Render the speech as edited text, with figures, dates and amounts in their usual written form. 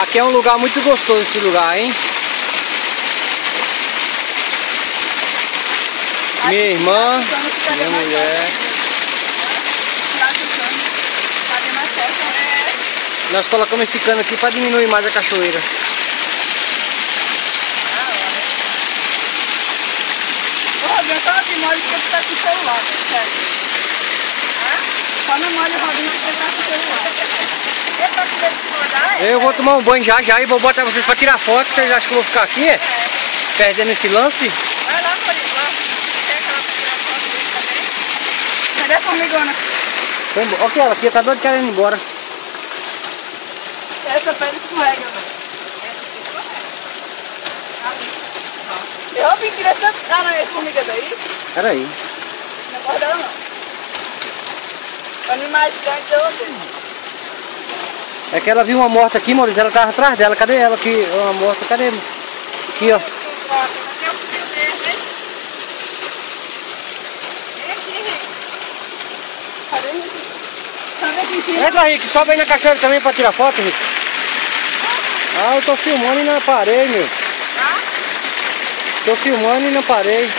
Aqui é um lugar muito gostoso, esse lugar, hein? Minha irmã, minha mulher. Nós colocamos esse cano aqui para diminuir mais a cachoeira. Robinho, só que molha porque tu tá com o celular, certo? Só não molha o Robinho porque tá com o celular. Eu vou tomar um banho já e vou botar vocês para tirar foto. Vocês acham que eu vou ficar aqui, é? Perdendo esse lance? Vai lá, Morinho. Tem aquela pra tirar foto dele também. Cadê a formigona? Ok, ela aqui tá doida querendo ir embora. Essa pedra escorrega, velho. Eu vim tirar essa aranha formiga daí. Peraí. Não pode dela não. Animais grandes eu odeio. É que ela viu uma morta aqui, Maurício. Ela tava atrás dela. Cadê ela aqui? Uma morta, cadê? Aqui, ó. Entra, Rick. Sobe aí na cachoeira também pra tirar foto, Rick. Ah, eu tô filmando e não parei, meu. Tô filmando e não parei.